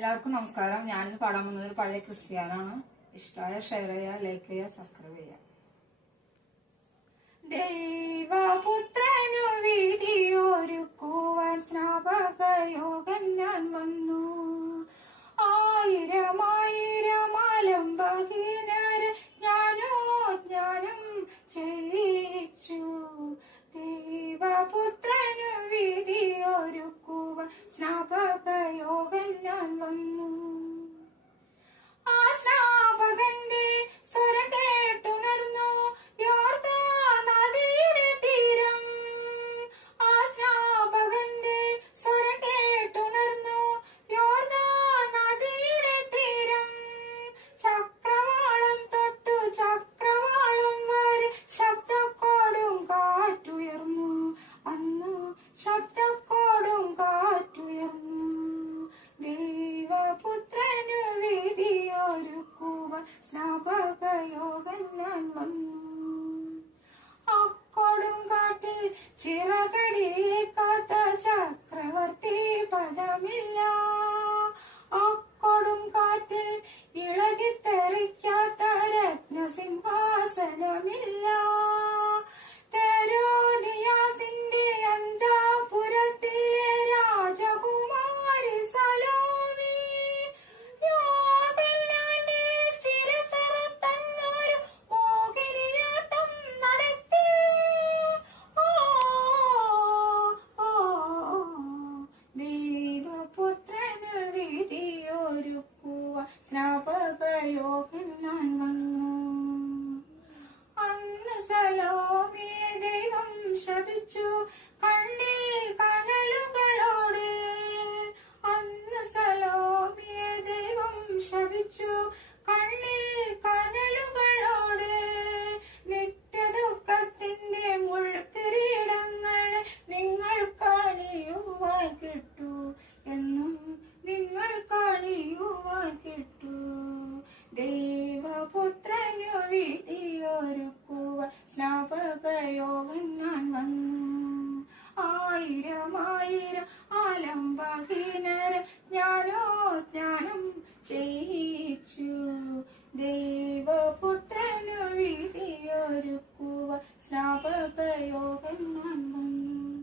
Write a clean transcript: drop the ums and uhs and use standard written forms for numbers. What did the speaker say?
എല്ലാവർക്കും നമസ്കാരം. ഞാനിന്ന് പാടാൻ പോകുന്നത് ഒരു പഴയ ക്രിസ്ത്യാനാണ്. ഇഷ്ടമായ ഷെയർ ചെയ്യുക, ലൈക്ക് ചെയ്യുക, സബ്സ്ക്രൈബ് ചെയ്യുക. ദൈവപുത്രനു വിധിയൊരുക്കുവാൻ സ്നാപകയോഗൻ ഞാൻ വന്നു. ആയിരം ആയിരം ആലംബഹീനരെ ഞാനോ ജ്ഞാനം ചെയ്യിച്ചു. ദൈവപുത്രനു വിധിയൊരുക്കുവാൻ സ്നാപകയോഗൻ ഞാൻ വന്നു. ആ സ്നാപകന്റെ സ്വരം കേട്ടുണർന്നു യോർദാൻ നദിയുടെ തീരം. ആ സ്നാപകന്റെ സ്വരം കേട്ടുണർന്നു യോർദാൻ നദിയുടെ തീരം. ചക്രവാളം തൊട്ടു ചക്രവാളം വരെ ശബ്ദക്കോടും കാറ്റുയർന്നു. അന്നു ശബ്ദക്കോടും കാറ്റുയർന്നു. ദൈവപുത്രനു വിധിയൊരുക്കുവാൻ സ്നാപകയോഗൻ ഞാൻ വന്നു. അക്കൊടുങ്കാട്ടിൽ ചിറകടിയേക്കാത്ത ചക്രവർത്തി പദമില്ല. അക്കൊടുങ്കാറ്റിൽ ഇളകിത്തെറിക്കാത്ത രത്നസിംഹാസനമില്ല. തെരോദിയാസിന്റെ അന്തഃപുരത്തിലെ രാജകുമാരി സലോമി യോഹന്നാന്റെ ശിരസ്സറുത്തന്നൊരു മോഹിനിയാട്ടം നടത്തി. ദൈവപുത്രനു വിധിയൊരുക്കുവാൻ സ്നാപകയോഗൻ ഞാൻ വന്നു. അന്ന് സലോമിയെ ദൈവം ശപിച്ചു കണ്ണിൽ കനലുകളോടെ. അന്ന് സലോമിയെ ദൈവം ശപിച്ചു കണ്ണിൽ കനലുകളോടെ. നിത്യദുഃഖത്തിന്റെ മുൾക്കിരീടങ്ങളെ നിങ്ങൾ കാണിയുവാൻ കിട്ടു. എന്നും നിങ്ങൾ കാണിയുവാൻ കിട്ടു. ദൈവപുത്രനു